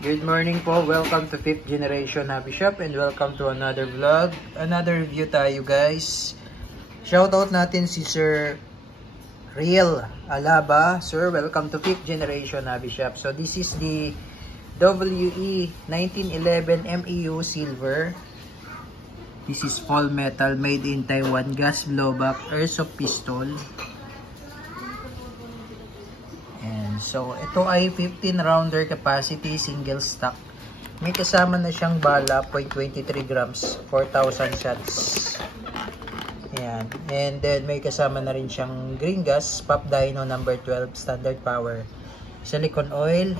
Good morning po, welcome to 5th Generation Hobby Shop and welcome to another vlog, another review tayo guys. Shoutout natin si Sir Riel Alaba. Sir, welcome to 5th Generation Hobby Shop. So this is the WE 1911 MEU Silver. This is full metal made in Taiwan, gas blowback, airsoft pistol. So, ito ay 15 rounder capacity, single stock. May kasama na siyang bala, 0.23 grams, 4,000 shots. Ayan. And then, may kasama na rin siyang green gas, Pop Dyno number 12, standard power. Silicone oil.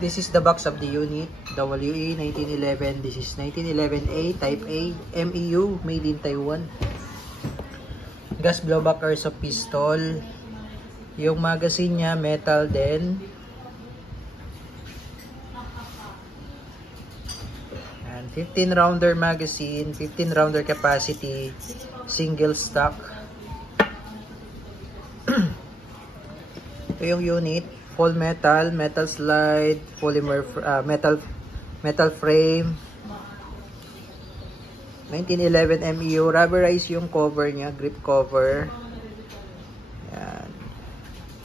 This is the box of the unit, WE 1911. This is 1911A, Type A, MEU, made in Taiwan. Gas blowback airsoft pistol. Yung magazine niya, metal din. And 15 rounder magazine, 15 rounder capacity, single stock. Ito yung unit, full metal, metal slide, polymer, metal frame. 1911 MEU, rubberized yung cover niya, grip cover. Yan.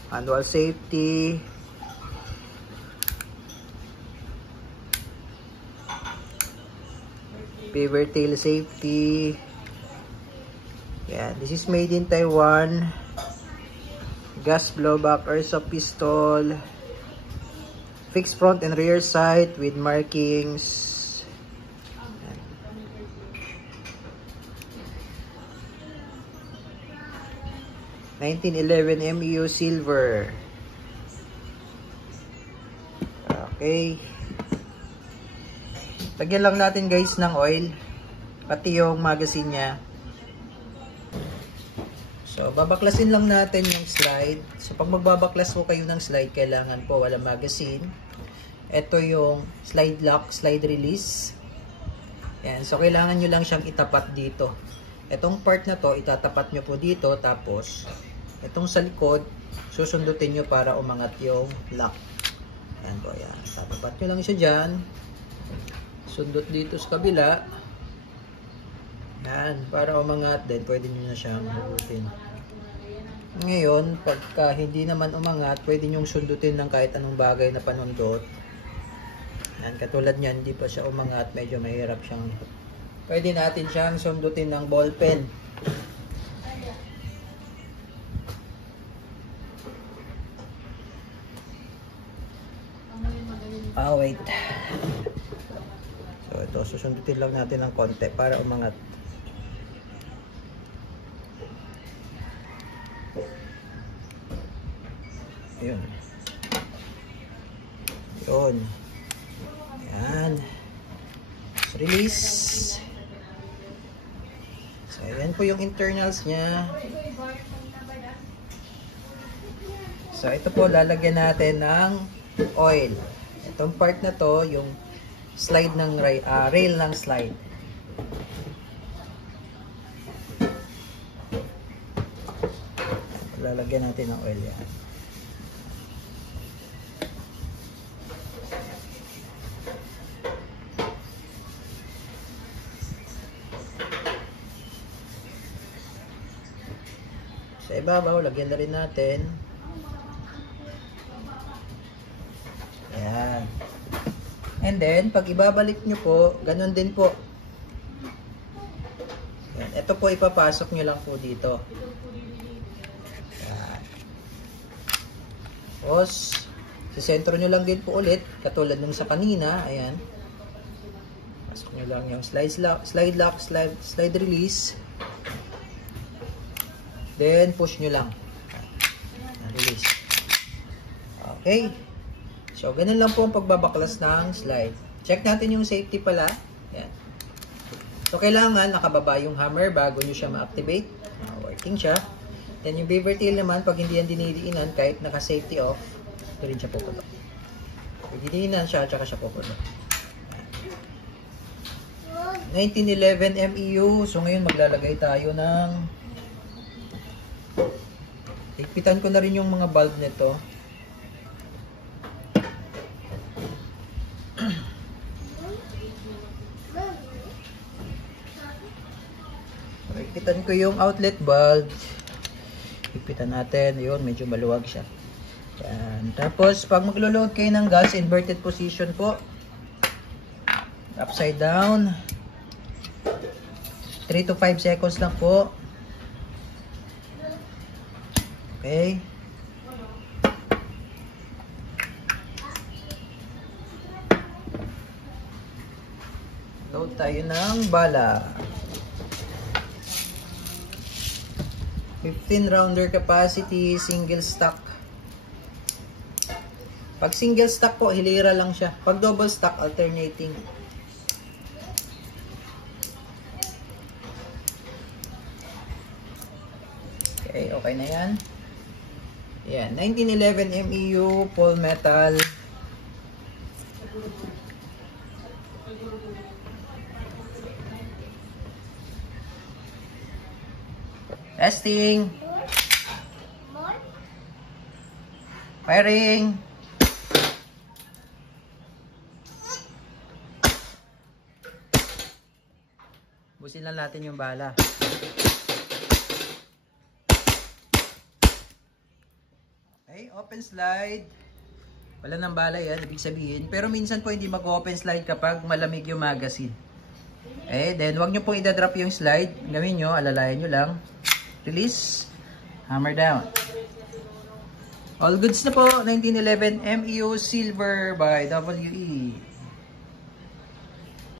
Manual safety. Paver tail safety. Yeah, this is made in Taiwan. Gas blowback airsoft pistol. Fixed front and rear sight with markings. 1911 MEU silver. Okay. Lagyan lang natin guys ng oil. Pati yung magazine niya. So, babaklasin lang natin yung slide. So, pag magbabaklas po kayo ng slide, kailangan po walang magazine. Ito yung slide lock, slide release. Yan. So, kailangan nyo lang siyang itapat dito. Itong part na to, itatapat nyo po dito. Tapos, itong sa likod, susundutin nyo para umangat yung lock. Ayan po, ayan. Tatapat nyo lang siya dyan. Sundot dito sa kabila. Ayan, para umangat. Then, pwede nyo na siyang hugutin. Ngayon, pagka hindi naman umangat, pwede nyo sundutin ng kahit anong bagay na panundot. Ayan, katulad nyan, hindi pa siya umangat. Medyo mahirap siyang pwede natin siyang sundutin ng ball pen. Wait. So, ito, susundutin lang natin ng konti para umangat. Ayun. Ayun. Ayan. Release. So, ayan po yung internals niya. So, ito po, lalagyan natin ng oil. Itong part na to, yung slide ng rail ng slide. Lalagyan natin ng oil yan. Sa ibabaw, lagyan na rin natin. Ayan. And then, pag ibabalik nyo po, ganun din po. Ayan. Ito po, ipapasok nyo lang po dito. Ayan. Tapos, sa sentro nyo lang din po ulit, katulad nung sa kanina. Ayan. Pasok nyo lang yung slide lock, slide release. Then, push nyo lang. Release. Okay. So, ganun lang po ang pagbabaklas ng slide. Check natin yung safety pala. Yan. So, kailangan nakababa yung hammer bago nyo siya ma-activate. Working siya. Then, yung beaver tail naman, pag hindi yan dinidiinan, kahit naka-safety off, ito rin siya pupulo. Pag dinidiinan siya, tsaka siya pupulo. 1911 MEU. So, ngayon maglalagay tayo ng higpitan ko na rin yung mga bulb nito. Ipitan ko yung outlet bulb. Ipitan natin. Yun, medyo maluwag siya. Yan. Tapos, pag maglo-load kayo ng gas, inverted position po. Upside down. 3 to 5 seconds lang po. Okay. Load tayo ng bala. 15 rounder capacity, single stock. Pag single stock po, hilira lang siya. Pag double stock, alternating. Okay, okay na yan. Yan, 1911 MEU, full metal. Testing. Firing. Busin lang natin yung bala. Okay, open slide. Wala nang bala yan, ibig sabihin. Pero minsan po hindi mag-open slide kapag malamig yung magazine. Okay, then wag nyo pong idadrop yung slide. Gawin nyo, alalayan nyo lang. Release. Hammer down. All goods na po. 1911 MEU Silver by WE.